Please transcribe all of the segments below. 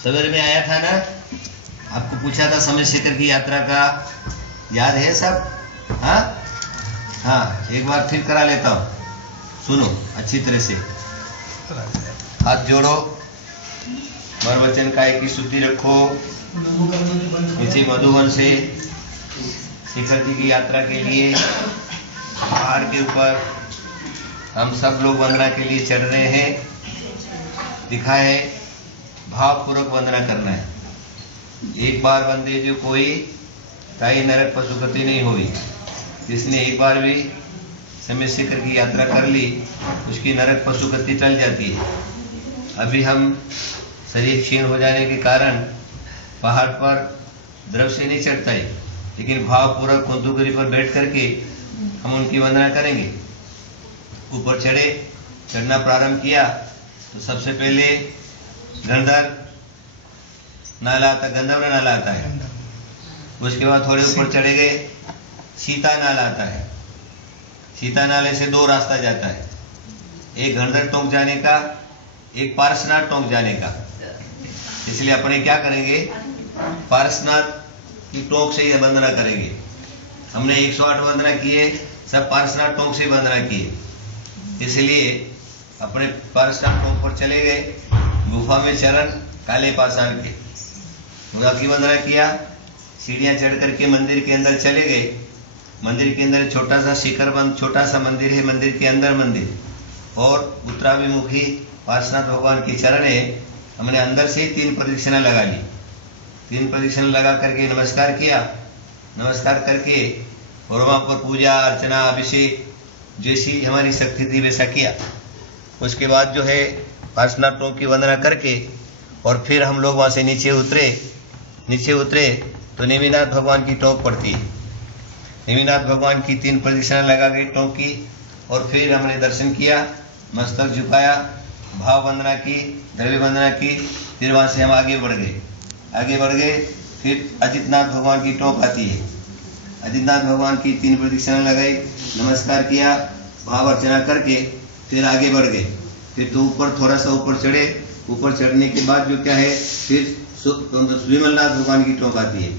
सवेरे में आया था ना, आपको पूछा था समय शेखर की यात्रा का, याद है सब? हाँ हाँ, एक बार फिर करा लेता हूँ, सुनो अच्छी तरह से। हाथ जोड़ो, मन वचन काया की शुद्धि रखो। नीचे मधुवन से शेखर जी की यात्रा के लिए पहाड़ के ऊपर हम सब लोग वंदना के लिए चढ़ रहे हैं। लिखा है भावपूर्वक वंदना करना है। एक बार वंदे जो कोई ताई नरक पशुपति नहीं हुई। जिसने एक बार भी समय शेखर की यात्रा कर ली उसकी नरक पशुपति टल जाती है। अभी हम शरीर क्षीण हो जाने के कारण पहाड़ पर द्रव से नहीं चढ़ता है, लेकिन भावपूर्वक कुंतुगिरी पर बैठ करके हम उनकी वंदना करेंगे। ऊपर चढ़े, चढ़ना प्रारंभ किया तो सबसे पहले गंधर्व नाला आता, गंधर्व नाला आता है। उसके बाद थोड़े ऊपर चढ़े गए, सीता नाला आता है। सीता नाले से दो रास्ता जाता है, एक गंधर्व टोंक जाने का, एक पारसनाथ टोंक जाने का। इसलिए अपने क्या करेंगे, पारसनाथ की टोंक से ही वंदना करेंगे। हमने 108 वंदना किए, सब पारसनाथ टोंक से वंदना किए। इसलिए अपने पारसनाथ टोंक पर चले गए। गुफा में चरण काले पाषाण के बुधा की वंदना किया। सीढ़ियां चढ़ करके मंदिर के अंदर चले गए। मंदिर के अंदर छोटा सा शिखर बंद, छोटा सा मंदिर है, मंदिर के अंदर मंदिर, और उत्तराभिमुखी पार्श्वनाथ भगवान के चरण है। हमने अंदर से 3 प्रदक्षिणा लगा ली। 3 प्रदक्षिणा लगा करके नमस्कार किया। नमस्कार करके और वहाँ पर पूजा अर्चना अभिषेक जैसी हमारी शक्ति थी वैसा किया। उसके बाद जो है पार्श्वनाथ टोंक की वंदना करके और फिर हम लोग वहाँ से नीचे उतरे तो नेमिनाथ भगवान की टोंक पड़ती है। नेमिनाथ भगवान की 3 प्रदक्षिणा लगा गई टोंक की, और फिर हमने दर्शन किया, मस्तक झुकाया, भाव वंदना की, द्रव्य वंदना की। फिर वहाँ से हम आगे बढ़ गए। फिर अजितनाथ भगवान की टोंक आती है। अजितनाथ भगवान की 3 प्रदक्षिणा लगाई, नमस्कार किया, भाव अर्चना करके फिर आगे बढ़ गए। फिर तो ऊपर थोड़ा सा ऊपर चढ़े। ऊपर चढ़ने के बाद जो क्या है, फिर विमलनाथ भगवान की टोंक आती है।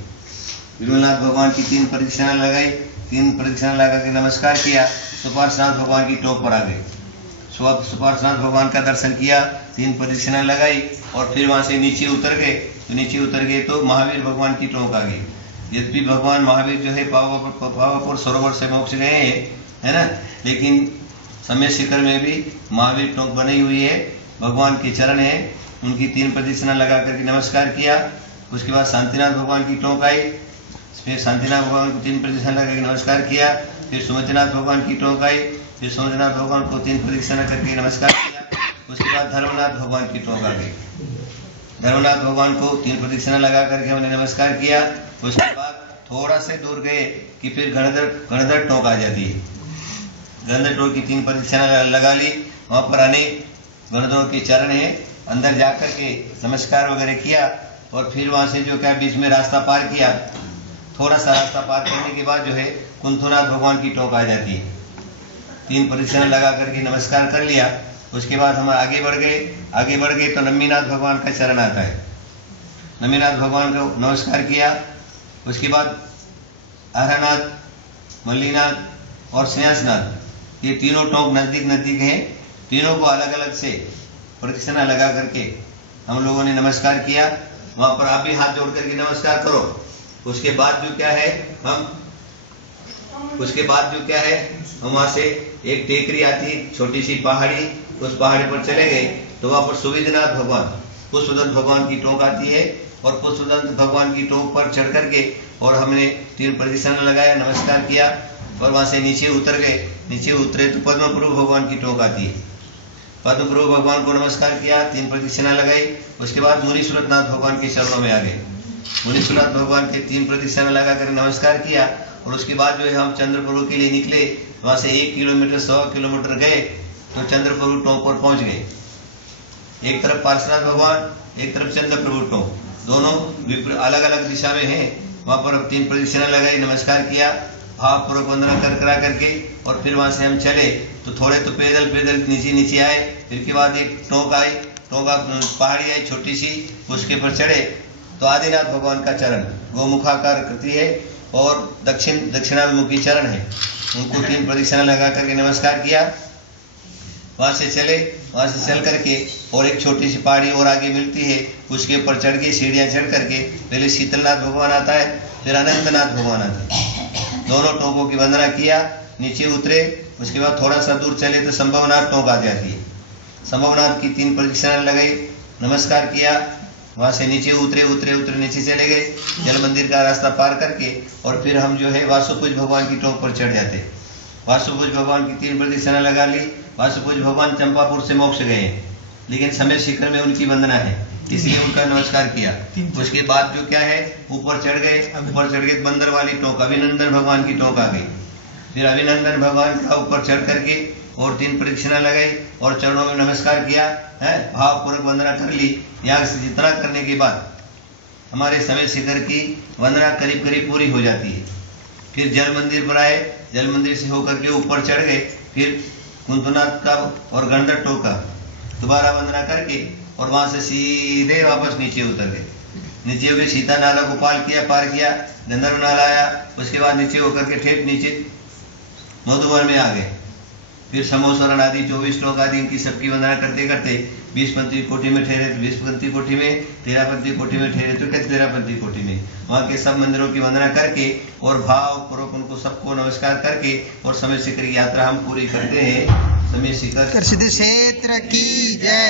विमलनाथ भगवान की 3 प्रदक्षिणा लगाई। 3 प्रदक्षिणा लगा के नमस्कार किया, सुपार्श्वनाथ भगवान की टोंक पर आ गए। सुपार्श्वनाथ भगवान का दर्शन किया, 3 प्रदक्षिणा लगाई, और फिर वहाँ से नीचे उतर गए तो महावीर भगवान की टोंक आ गई। यद्यपि भगवान महावीर जो है पावापुर सरोवर से मोक्ष गए हैं, है ना, लेकिन समय शिखर में भी महावीर टोंक बनी हुई है। भगवान के चरण है, उनकी 3 प्रदक्षिणा लगा करके नमस्कार किया। उसके बाद शांतिनाथ भगवान की टोंक आई। फिर शांतिनाथ भगवान को 3 प्रदक्षिणा लगा के नमस्कार किया। फिर सुमतिनाथ भगवान की टोंक आई। फिर सुमतिनाथ भगवान को 3 प्रदक्षिणा करके नमस्कार किया। उसके बाद धर्मनाथ भगवान की टोंक आ गई। धर्मनाथ भगवान को 3 प्रदक्षिणा लगा करके हमने नमस्कार किया। उसके बाद थोड़ा से दूर गए कि फिर गणधर टोंक आ जाती है। गणधर टोंक की 3 प्रदक्षिणा लगा ली। वहाँ पर अनेक गणधरों के चरण है, अंदर जाकर के नमस्कार वगैरह किया, और फिर वहाँ से जो क्या बीच में रास्ता पार किया। थोड़ा सा रास्ता पार करने के बाद जो है कुंथुनाथ भगवान की टोंक आ जाती है। 3 प्रदक्षिणा लगा करके नमस्कार कर लिया। उसके बाद हम आगे बढ़ गए तो नम्मीनाथ भगवान का चरण आता है। नम्मीनाथ भगवान को नमस्कार किया। उसके बाद अहरनाथ, मल्लीनाथ और स्नेहसनाथ, ये तीनों टोंक नजदीक हैं। तीनों को अलग अलग से प्रदक्षिणा लगा करके हम लोगों ने नमस्कार किया। वहाँ पर आप भी हाथ जोड़ करके नमस्कार करो। उसके बाद जो क्या है, हम वहाँ से एक टेकरी आती है, छोटी सी पहाड़ी, उस पहाड़ी पर चले गए तो वहाँ पर सुविधनाथ भगवान, पुष्पदंत भगवान की टोंक आती है, और पुष्पदंत भगवान की टोंक पर चढ़ करके और हमने 3 प्रदक्षिणा लगाया, नमस्कार किया, और वहाँ से नीचे उतरे तो पद्मप्रभु भगवान की टोंक आती है। पद्मप्रभु भगवान को नमस्कार किया, 3 प्रदक्षिणा लगाई। उसके बाद मुनीश्वरनाथ भगवान के चरणों में आ गए। मुनीश्वरनाथ भगवान के 3 प्रदक्षिणा लगा कर नमस्कार किया, और उसके बाद जो है हम चंद्रप्रभु के लिए निकले। वहाँ से 1 किलोमीटर 100 किलोमीटर गए तो चंद्रप्रभु टोंक पर पहुँच गए। एक तरफ पार्श्वनाथ भगवान, एक तरफ चंद्रप्रभु टोंक, दोनों अलग अलग दिशा में हैं। वहाँ पर 3 प्रदक्षिणा लगाई, नमस्कार किया, भावपूर्वक वंदना करा करके, और फिर वहाँ से हम चले तो थोड़े तो पैदल नीचे आए। फिर के बाद एक टोंक आई, टोंगा पहाड़ी है छोटी सी, उसके ऊपर चढ़े तो आदिनाथ भगवान का चरण गोमुखाकार कृति है और दक्षिणाभिमुखी चरण है। उनको 3 प्रदक्षिणा लगा करके नमस्कार किया। वहां से चल करके और एक छोटी सी पहाड़ी और आगे मिलती है, उसके ऊपर चढ़ के सीढ़ियां चढ़ करके पहले शीतलनाथ भगवान आता है, फिर अनंतनाथ भगवान आता है। दोनों टोंकों की वंदना किया, नीचे उतरे। उसके बाद थोड़ा सा दूर चले तो संभवनाथ टोंक आ जाती है। संभवनाथ की 3 प्रदक्षिणा लगाई, नमस्कार किया। वहां से नीचे उतरे नीचे चले गए जल मंदिर का रास्ता पार करके, और फिर हम जो है वासुपुज भगवान की टोंक पर चढ़ जाते। वासुपुज भगवान की 3 प्रदक्षिणा लगा ली। वासुपुज भगवान चंपापुर से मोक्ष गए, लेकिन समय शिखर में उनकी वंदना है, इसलिए उनका नमस्कार किया। उसके बाद जो क्या है, ऊपर चढ़ गए बंदर वाली टोंक, अभिनंदन भगवान की टोंक आ गई। फिर अभिनंदन भगवान का ऊपर चढ़ करके और 3 प्रदक्षिणा लगाई और चरणों में नमस्कार किया है, भावपूर्वक वंदना कर ली। यहाँ से जितना करने के बाद हमारे समय शिखर की वंदना करीब करीब पूरी हो जाती है। फिर जल मंदिर पर आए, जल मंदिर से होकर के ऊपर चढ़ गए, फिर कुंतनाथ का और गंडर टोक का दोबारा वंदना करके और वहां से सीधे वापस नीचे उतर गए। नीचे होकर सीता नाला को पार किया, गंधर्व नाला आया, उसके बाद नीचे होकर के ठेठ नीचे मधुवन में आ गए। फिर समोसरण आदि 24 श्लोक आदि इनकी सबकी वंदना करते करते 20पंथी कोटि में ठहरे तो 20पंथी कोटि में, 13पंथी कोटि में ठहरे तो 13पंथी कोटि में। वहाँ के सब मंदिरों की वंदना करके और भाव पूर्वक उनको सबको नमस्कार करके और समय शिखर की यात्रा हम पूरी करते हैं। समय शिखर सिद्ध क्षेत्र की जय।